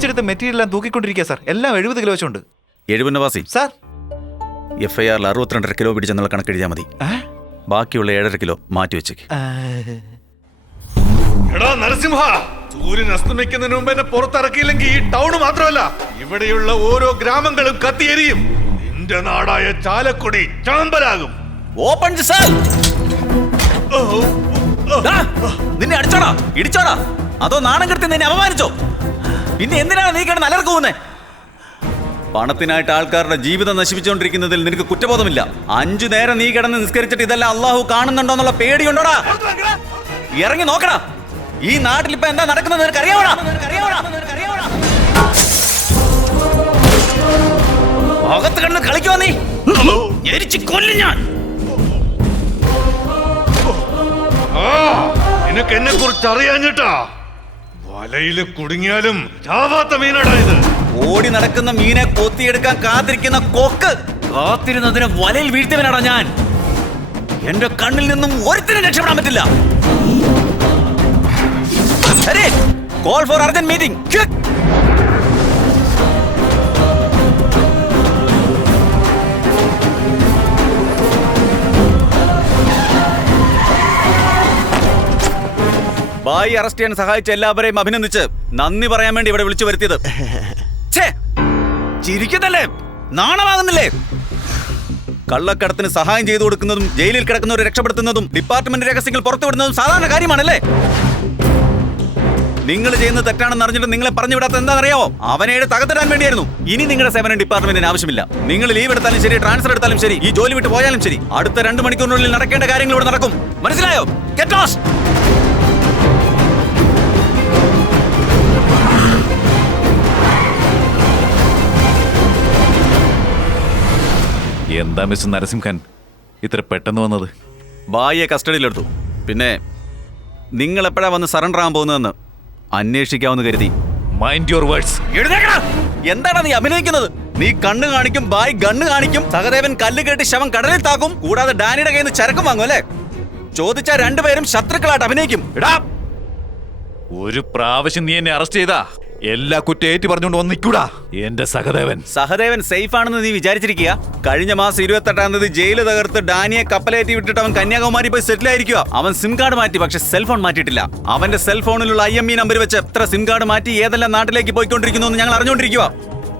പിടിച്ചെടുത്ത മെറ്റീരിയൽ എല്ലാം തൂക്കിക്കൊണ്ടിരിക്കുക സാർ. എല്ലാം 70 kilo വെച്ചുണ്ട്. 70 Nawazi sir. FIR 62.5 kilo പിടിച്ചെന്നുള്ള കണക്ക് എഴുതിയാൽ മതി. ബാക്കിയുള്ള 7.5 കിലോ മാറ്റി വെച്ചേക്ക്. എടാ നരസിംഹ, സൂര്യൻ അസ്തമിക്കുന്നതിന് മുമ്പ് എന്നെ പുറത്തിറക്കിയില്ലെങ്കിൽ ഈ ടൗൺ മാത്രമല്ല ഇവിടെയുള്ള ഓരോ ഗ്രാമങ്ങളും കത്തിയെരിയും. നിന്റെ നാടായ ചാലക്കുടി ചാമ്പലാകും. Open the cell. നിന്നെ അടിച്ചോടാ, ഇടിച്ചോടാ, അതോ നാണം കെടുത്തി നിന്നെ അപമാനിച്ചോ? പിന്നെ എന്തിനാണ് നീ കിടന്ന് അലർക്കുന്നെ? പണത്തിനായിട്ട് ആൾക്കാരുടെ ജീവിതം നശിപ്പിച്ചുകൊണ്ടിരിക്കുന്നതിൽ നിനക്ക് കുറ്റബോധമില്ല. 5 നേരം നീ കിടന്ന് നിസ്കരിച്ചിട്ട് ഇതെല്ലാം അള്ളാഹു കാണുന്നുണ്ടോ എന്നുള്ള പേടിയുണ്ടോടാ? ഇറങ്ങി നോക്കടാ. ഈ നാട്ടിൽ ഇപ്പൊ എന്താ നടക്കുന്നത് നിനക്ക് അറിയാവോടാ? അകത്ത് കിടന്ന് കളിക്കുവാ നീ. കൊല്ലും ഞാൻ. നിനക്ക് എന്നെ കുറിച്ച് അറിയാഞ്ഞിട്ടാ. വലയില് കുടുങ്ങിയാലും ചാവാത്ത മീനാടാ ഇത്. ഓടി നടക്കുന്ന മീനെ കൊത്തിയെടുക്കാൻ കാത്തിരിക്കുന്ന കൊക്ക്. കാത്തിരുന്നതിനെ വലയിൽ വീഴ്ത്തിയവനാടാ ഞാൻ. എന്റെ കണ്ണിൽ നിന്നും ഒരുത്തിനും രക്ഷപ്പെടാൻ പറ്റില്ല. Call for urgent meeting. ബായി അറസ്റ്റ് ചെയ്യാൻ സഹായിച്ച എല്ലാവരെയും അഭിനന്ദിച്ച് നന്ദി പറയാൻ വേണ്ടി ഇവിടെ വിളിച്ചു വരുത്തിയത്. ചിരിക്കുന്നല്ലേ? നാണമാകുന്നില്ലേ? കള്ളക്കടത്തിന് സഹായം ചെയ്തു കൊടുക്കുന്നതും ജയിലിൽ കിടക്കുന്നവരെ രക്ഷപ്പെടുത്തുന്നതും ഡിപ്പാർട്ട്മെന്റ് രഹസ്യങ്ങൾ പുറത്തുവിടുന്നതും സാധാരണ കാര്യമാണല്ലേ? നിങ്ങൾ ചെയ്യുന്നത് തെറ്റാണെന്ന് അറിഞ്ഞിട്ട് നിങ്ങളെ പറഞ്ഞു വിടാത്ത എന്താണെന്നറിയാമോ? അവനെ തകർത്തിടാൻ വേണ്ടിയായിരുന്നു. ഇനി നിങ്ങളുടെ സേവനം ഡിപ്പാർട്ട്മെന്റിന് ആവശ്യമില്ല. നിങ്ങൾ ലീവ് എടുത്താലും ശരി, ട്രാൻസ്ഫർ എടുത്താലും ശരി, ഈ ജോലി വിട്ട് പോയാലും ശരി, അടുത്ത 2 മണിക്കൂറിനുള്ളിൽ നടക്കേണ്ട കാര്യങ്ങൾ ഇവിടെ നടക്കും. മനസ്സിലായോ? Get lost. എന്താ മിസ്റ്റർ നരസിംഹൻ ഇത്ര പെട്ടെന്ന് വന്നത്? ബായിയെ കസ്റ്റഡിയിലെടുത്തു. പിന്നെ നിങ്ങൾ എപ്പോഴാ വന്ന് സറണ്ടർ ആകാൻ പോകുന്നതെന്ന് അന്വേഷിക്കാമെന്ന് കരുതി. Mind your words. എന്താണ് നീ അഭിനയിക്കുന്നത്? നീ കണ്ണ് കാണിക്കും, ബായ് ഗണ്ണ് കാണിക്കും, സഹദേവൻ കല്ല് കേട്ട് ശവം കടലിൽ താക്കും, കൂടാതെ ഡാനിയുടെ കയ്യിൽ നിന്ന് ചരക്കും വാങ്ങും അല്ലേ? ചോദിച്ചാൽ 2 പേരും ശത്രുക്കളായിട്ട് അഭിനയിക്കും. ഒരു പ്രാവശ്യം നീ എന്നെ അറസ്റ്റ് ചെയ്താ എല്ലാ കുറ്റം ഏറ്റു പറഞ്ഞുകൊണ്ട് വന്നിക്കൂടാ. എന്റെ സഹദേവൻ സേഫ് ആണെന്ന് നീ വിചാരിച്ചിരിക്കുക? കഴിഞ്ഞ മാസം 28-ാം തീയതി ജയില് തകർത്ത് ഡാനിയെ കപ്പലേറ്റി വിട്ടിട്ട് അവൻ കന്യാകുമാരി പോയി സെറ്റിൽ ആയിരിക്കുക. അവൻ സിം കാർഡ് മാറ്റി, പക്ഷെ സെൽഫോൺ മാറ്റിയിട്ടില്ല. അവന്റെ സെൽഫോണിലുള്ള IME നമ്പർ വെച്ച് എത്ര സിം കാർഡ് മാറ്റി ഏതെല്ലാം നാട്ടിലേക്ക് പോയിക്കൊണ്ടിരിക്കുന്നു എന്ന് ഞങ്ങൾ അറിഞ്ഞുകൊണ്ടിരിക്കുക.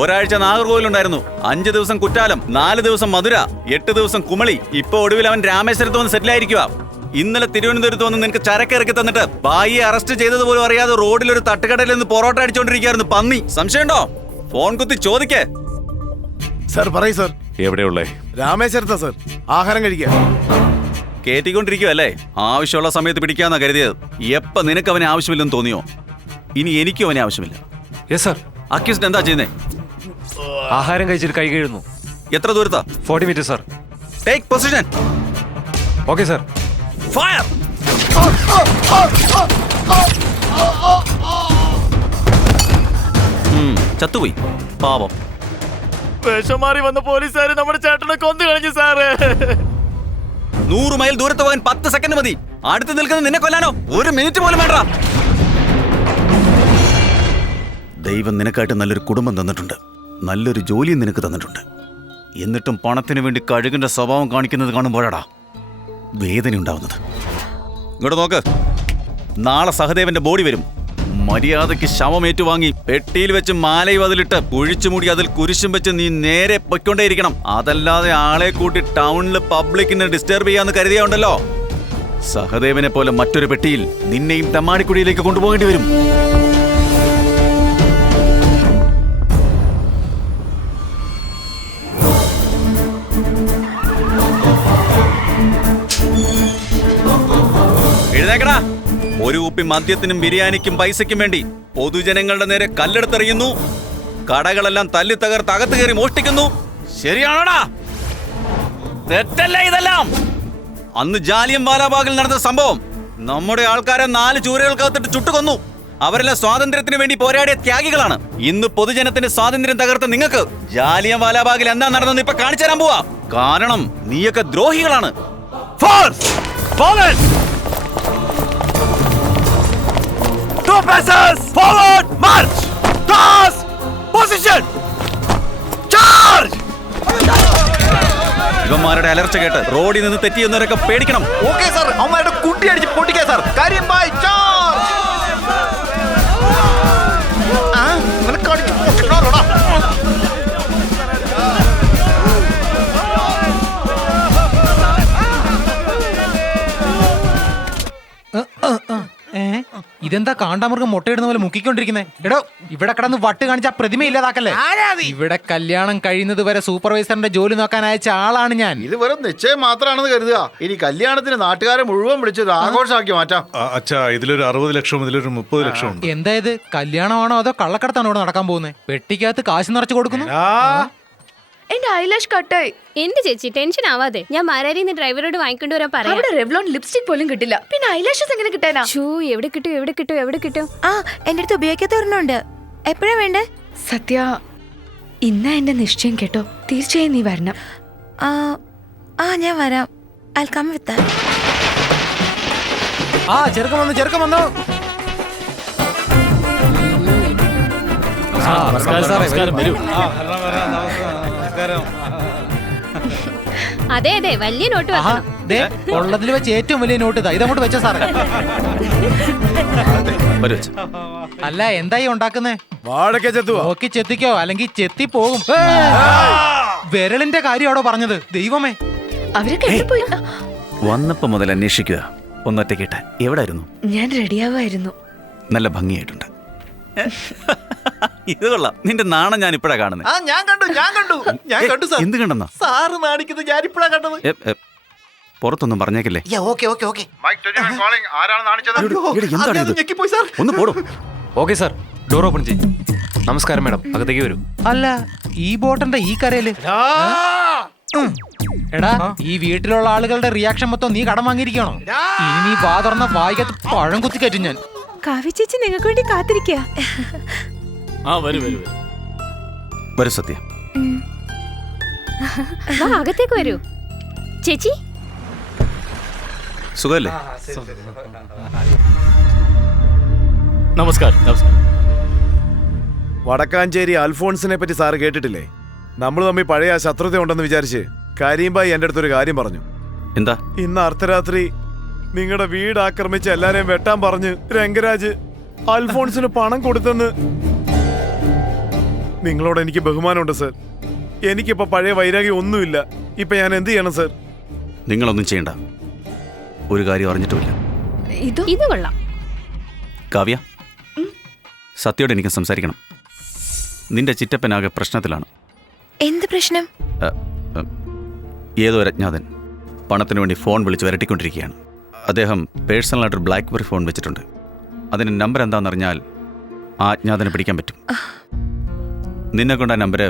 ഒരാഴ്ച നാഗർകോവിലുണ്ടായിരുന്നു, 5 ദിവസം കുറ്റാലം, 4 ദിവസം മധുര, 8 ദിവസം കുമളി. ഇപ്പൊ ഒടുവിൽ അവൻ രാമേശ്വരത്ത് വന്ന് സെറ്റിൽ ആയിരിക്കുക. ഇന്നലെ തിരുവനന്തപുരത്ത് വന്ന് നിനക്ക് ചരക്ക് ഇറക്കി തന്നിട്ട് ബായിയെ അറസ്റ്റ് ചെയ്തതുപോലും അറിയാതെ റോഡിൽ ഒരു തട്ടുകടയിൽ നിന്ന് പൊറോട്ട അടിച്ചോണ്ടിരിക്കുകയായിരുന്നു പന്നി. സംശയമുണ്ടോ? ഫോൺ കുത്തി ചോദിക്കേ. സർ പറയൂ സർ. എവിടെയുള്ളേ? രാമേശ്വരത്താ സർ. ആഹാരം കഴിക്കുക. കേട്ടിക്കൊണ്ടിരിക്കുവല്ലേ? ആവശ്യമുള്ള സമയത്ത് പിടിക്കാന്നാ കരുതിയത്. എപ്പ നിനക്ക് അവനെ ആവശ്യമില്ലെന്ന് തോന്നിയോ? ഇനി എനിക്കും അവനെ ആവശ്യമില്ല. Yes sir. അക്യൂസ്ഡ് എന്താ ചെയ്യുന്നേ? ആഹാരം കഴിച്ചിട്ട് കൈ കഴുകുന്നു. എത്ര ദൂരത്താ? 40 metre sir. Take position. Okay sir. Fire. ചത്തുപോയി പാവം. വേഷം മാറി വന്ന പോലീസുകാര് നമ്മുടെ ചേട്ടനെ കൊന്നു കളഞ്ഞു സാറ്. 100 മൈൽ ദൂരത്ത് പോകാൻ 10 സെക്കൻഡ് മതി. അടുത്ത് നിൽക്കുന്ന നിന്നെ കൊല്ലാനോ 1 മിനിറ്റ് പോലും വേണ്ട. ദൈവം നിനക്കായിട്ട് നല്ലൊരു കുടുംബം തന്നിട്ടുണ്ട്, നല്ലൊരു ജോലിയും നിനക്ക് തന്നിട്ടുണ്ട്. എന്നിട്ടും പണത്തിന് വേണ്ടി കഴുകിന്റെ സ്വഭാവം കാണിക്കുന്നത് കാണുമ്പോഴാടാ വേദന ഉണ്ടാവുന്നത്. ഇങ്ങോട്ട് നോക്ക്. നാളെ സഹദേവന്റെ ബോഡി വരും. മര്യാദയ്ക്ക് ശവം ഏറ്റുവാങ്ങി പെട്ടിയിൽ വെച്ച് മാലയും അതിലിട്ട് കുഴിച്ചുമൂടി അതിൽ കുരിശും വെച്ച് നീ നേരെ പൊയ്ക്കൊണ്ടേയിരിക്കണം. അതല്ലാതെ ആളെ കൂട്ടി ടൗണില് പബ്ലിക്കിനെ ഡിസ്റ്റർബ് ചെയ്യാന്ന് കരുതിയുണ്ടല്ലോ, സഹദേവനെ പോലെ മറ്റൊരു പെട്ടിയിൽ നിന്നെയും തെമ്മാടിക്കുടിയിലേക്ക് കൊണ്ടുപോകേണ്ടി വരും. എഴുന്നേക്കടാ. ഒരു കുപ്പി മദ്യത്തിനും ബിരിയാണിക്കും പൈസയ്ക്കും വേണ്ടി പൊതുജനങ്ങളുടെ നേരെ കല്ലെടുത്തെറിയുന്നു, കടകളെല്ലാം തല്ലി തകർത്ത് അകത്ത് കയറി മോഷ്ടിക്കുന്നു. ശരിയാണോടാ? തെറ്റല്ലേ ഇതെല്ലാം? അന്ന് ജാലിയൻ വാലാബാഗിൽ നടന്ന സംഭവം നമ്മുടെ ആൾക്കാരെ 4 ചൂരകൾക്കകത്തിട്ട് ചുട്ടുകൊന്നു. അവരെല്ലാം സ്വാതന്ത്ര്യത്തിന് വേണ്ടി പോരാടിയ ത്യാഗികളാണ്. ഇന്ന് പൊതുജനത്തിന്റെ സ്വാതന്ത്ര്യം തകർത്ത് നിങ്ങൾക്ക് ജാലിയൻ വാലാബാഗിൽ എന്താ നടന്നെന്ന് ഇപ്പൊ കാണിച്ചു തരാൻ പോവാ. കാരണം നീയൊക്കെ ദ്രോഹികളാണ്. Two passes! Forward! March! Toss! ഗുണ്ടകളുടെ അലർച്ച കേട്ട് റോഡിൽ നിന്ന് തെറ്റിയെന്നവരൊക്കെ പേടിക്കണം. ഓക്കേ സാർ, അവന്മാരുടെ കുട്ടി അടിച്ച് പൊട്ടിക്കാ സാർ. കാര്യം ബൈ ചാർജ്. നിനക്ക് അടിച്ച് പൊട്ടിക്കാറോടാ. ഇതെന്താ കാണ്ടാമൃഗം മുട്ടയിടുന്ന പോലെ മുക്കിക്കൊണ്ടിരിക്കുന്നേ? എടോ, ഇവിടെ കിടന്ന് വട്ട് കാണിച്ച പ്രതിമ ഇല്ലാതാക്കല്ലേ. ഇവിടെ കല്യാണം കഴിയുന്നത് വരെ സൂപ്പർവൈസറിന്റെ ജോലി നോക്കാൻ അയച്ച ആളാണ് ഞാൻ. ഇത് വെറും നിശ്ചയം മാത്രമാണെന്ന് കരുതുക. ഇനി കല്യാണത്തിന് നാട്ടുകാരെ മുഴുവൻ വിളിച്ചത് ആഘോഷമാക്കി മാറ്റാം. അച്ഛാ, ഇതിലൊരു 60 ലക്ഷം, ഇതിലൊരു 30 ലക്ഷം ഉണ്ട്. എന്താ ഇത്, കല്യാണമാണോ അതോ കള്ളക്കടത്താണോ ഇവിടെ നടക്കാൻ പോകുന്നത്? പെട്ടിക്കകത്ത് കാശ് നിറച്ചു കൊടുക്കുന്നു. എന്റെ ഐലാഷ് കട്ടായി. എന്റെ ചേച്ചി ടെൻഷൻ ആവാതെ, ഞാൻ മാരാരിന്ന് ഡ്രൈവറോട് വാങ്ങിക്കൊണ്ട് വരാൻ പറയാം. അവിടെ റെവ്ലോൺ ലിപ്സ്റ്റിക് പോലും കിട്ടില്ല, പിന്നെ ഐലാഷസ് എങ്ങനെ കിട്ടാനാ? എവിടെ കിട്ടും? ആ, എന്റെ അടുത്ത് ഉപയോഗിക്കാത്ത ഒരെണ്ണമുണ്ട്. എപ്പോഴാ വേണ്ടേ? സത്യ, ഇന്നാ എന്റെ നിശ്ചയം കേട്ടോ. തീർച്ചയായും നീ വരണം. ഞാൻ വരാം. I'll come with that. ചെറുക്കം വന്നു. അതെ വലിയ നോട്ട് ഉള്ളതിൽ വെച്ച് ഏറ്റവും വലിയ നോട്ട് ഇതങ്ങോട്ട് വെച്ച സാറേ. അല്ല, എന്തായി ഉണ്ടാക്കുന്നേ? നോക്കി ചെത്തിക്കോ, അല്ലെങ്കിൽ ചെത്തി പോകും. വിരളിന്റെ കാര്യമാണോ പറഞ്ഞത്? ദൈവമേ, അവരൊക്കെ എവിടെ പോയി? വന്നപ്പോ മുതൽ അന്വേഷിക്കുക. ഒന്നൊറ്റക്കിട്ട് എവിടായിരുന്നു? ഞാൻ റെഡിയാവായിരുന്നു. നല്ല ഭംഗിയായിട്ടുണ്ട്. ഇത് കൊള്ളാം. നിന്റെ നാണം ഞാൻ ഇപ്പഴാ കാണുന്നത്. ഞാൻ കണ്ടു സാർ. എന്ത് കണ്ടെന്നാ? സാറ് നാണിക്കുന്നത് ഞാൻ ഇപ്പഴാ കണ്ടത്. പുറത്തൊന്നും പറഞ്ഞേക്കല്ലേ. ഞെക്കിപ്പോയി സാർ. ഒന്ന് പോടും. ഓക്കെ സാർ, ഡോർ ഓപ്പൺ ചെയ്യും. നമസ്കാരം മാഡം, അകത്തേക്ക് വരൂ. അല്ല, ഈ ബോട്ടെന്താ ഈ കരയില്? എടാ, ഈ വീട്ടിലുള്ള ആളുകളുടെ റിയാക്ഷൻ മൊത്തം നീ കടം വാങ്ങിയിരിക്കണോ? ഇനി നീ വാ തുറന്ന വായിക്കത്ത് പഴം കുത്തി കയറ്റും ഞാൻ. കാവ്യ ചേച്ചി നിങ്ങൾക്ക് വേണ്ടി കാത്തിരിക്കുക. വരൂ സത്യ. അകത്തേക്ക് വരൂ. ചേച്ചി സുഖല്ലേ? നമസ്കാരം. വടക്കാഞ്ചേരി അൽഫോൺസിനെ പറ്റി സാറ് കേട്ടിട്ടില്ലേ? നമ്മൾ തമ്മിൽ പഴയ ശത്രുത ഉണ്ടെന്ന് വിചാരിച്ച് കരീംബായി എൻ്റെ അടുത്തൊരു കാര്യം പറഞ്ഞു. എന്താ? ഇന്ന് അർദ്ധരാത്രി നിങ്ങളുടെ വീട് ആക്രമിച്ച് എല്ലാരെയും വെട്ടാൻ പറഞ്ഞ് രംഗരാജ് അൽഫോൺസിന് പണം കൊടുത്തെന്ന്. നിങ്ങളോട് എനിക്ക് ബഹുമാനമുണ്ട് സർ. എനിക്കിപ്പോ പഴയ വൈരാഗ്യം ഒന്നുമില്ല. ഇപ്പൊ ഞാൻ എന്ത് ചെയ്യണം സർ? നിങ്ങളൊന്നും ചെയ്യണ്ട. ഒരു കാര്യം അറിഞ്ഞിട്ടുമില്ല. ഇത് കൊള്ളാം. കാവ്യ, സത്യയോട് എനിക്ക് സംസാരിക്കണം. നിന്റെ ചിറ്റപ്പനാകെ പ്രശ്നത്തിലാണ്. എന്ത് പ്രശ്നം? ഏതോ ഒരു അജ്ഞാതൻ പണത്തിന് വേണ്ടി ഫോൺ വിളിച്ച് വരട്ടിക്കൊണ്ടിരിക്കുകയാണ്. അദ്ദേഹം പേഴ്സണലായിട്ടൊരു ബ്ലാക്ക്ബെറി ഫോൺ വെച്ചിട്ടുണ്ട്. അതിൻ്റെ നമ്പർ എന്താണെന്നറിഞ്ഞാൽ ആ അജ്ഞാതനെ പിടിക്കാൻ പറ്റും. നിന്നെ കൊണ്ട് ആ നമ്പര്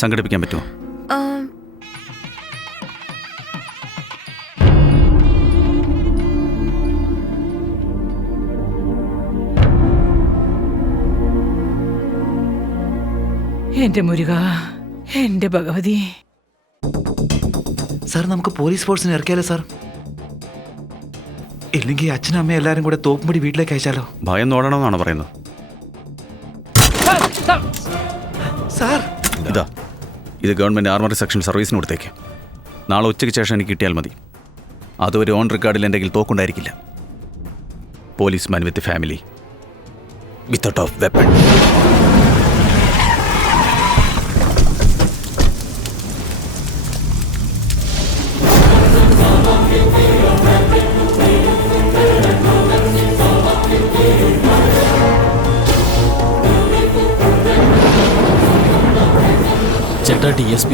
സംഘടിപ്പിക്കാൻ പറ്റുമോ? എന്റെ മുരുക, എന്റെ ഭഗവതി. സാർ, നമുക്ക് പോലീസ് ഫോഴ്സിനെ ഇറക്കിയാലോ സാർ? ഇല്ലെങ്കിൽ അച്ഛനും അമ്മയും എല്ലാരും കൂടെ തോക്കുംപടി വീട്ടിലേക്ക് അയച്ചാലോ? ഭയം നോടണമെന്നാണ് പറയുന്നത്. സാർ, ഇത് ഗവൺമെൻറ് ആർമറി സെക്ഷൻ സർവീസിന് കൊടുത്തേക്ക്. നാളെ ഉച്ചയ്ക്ക് ശേഷം എനിക്ക് കിട്ടിയാൽ മതി. അതുവരെ ഓൺ റെക്കോർഡിൽ എൻ്റെ കയ്യിൽ തോക്കുണ്ടായിരിക്കില്ല. Policeman with family, without of weapon. ചേട്ടാ, DSP.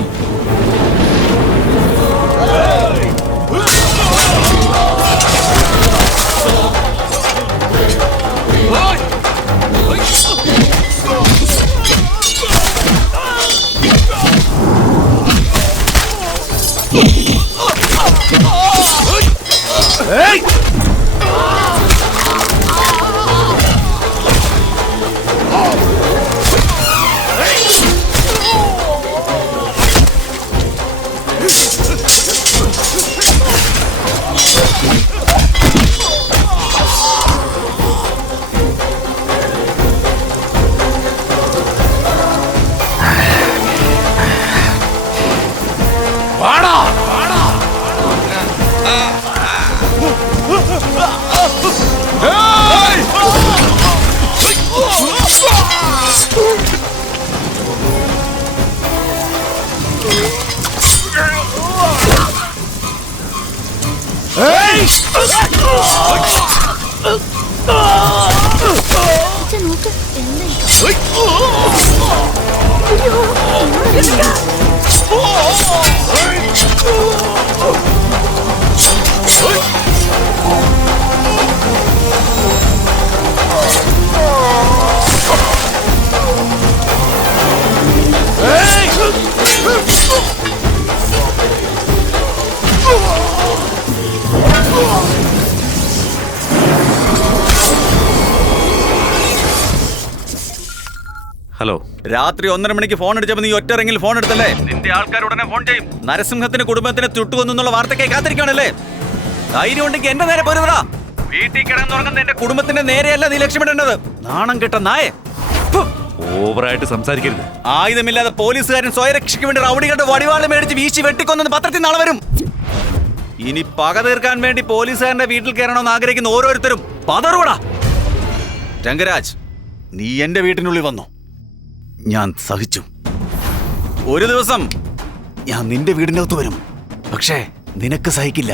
ഹലോ. രാത്രി 1:30 മണിക്ക് ഫോൺ അടിച്ചപ്പോ നീ ഒറ്റ റിങ്ങിൽ ഫോൺ എടുത്തല്ലേ? നിന്റെ ആൾക്കാർ ഉടനെ ഫോൺ ചെയ്യും. നരസിംഹത്തിന് കുടുംബത്തിന് ചുട്ടുകൊന്നുള്ള വാർത്തയ്ക്കായി കാത്തിരിക്കുകയാണല്ലേ? ധൈര്യം ഉണ്ടെങ്കിൽ എന്റെ നേരെ പോരുതാ. വീട്ടിൽ കിടന്നുറങ്ങുന്ന എന്റെ കുടുംബത്തിന്റെ നേരെയല്ല നീ ലക്ഷ്യമിടേണ്ടത്. നാണം കെട്ട നായെ. ഓവറായിട്ട് സംസാരിക്കരുത്. ആയുധമില്ലാതെ പോലീസുകാരൻ സ്വയരക്ഷയ്ക്ക് വേണ്ടി റൗഡികളുടെ വടിവാള് മേടിച്ച് വീശി വെട്ടിക്കൊന്നത് പത്രത്തിൽ നാളെ വരും. ഇനി പക തീർക്കാൻ വേണ്ടി പോലീസുകാരന്റെ വീട്ടിൽ കയറണമെന്ന് ആഗ്രഹിക്കുന്ന ഓരോരുത്തരും പതറൂടാ. രംഗരാജ്, നീ എന്റെ വീട്ടിനുള്ളിൽ വന്നു, ഞാൻ സഹിച്ചു. ഒരു ദിവസം ഞാൻ നിന്റെ വീടിനകത്ത് വരും, പക്ഷേ നിനക്ക് സഹിക്കില്ല.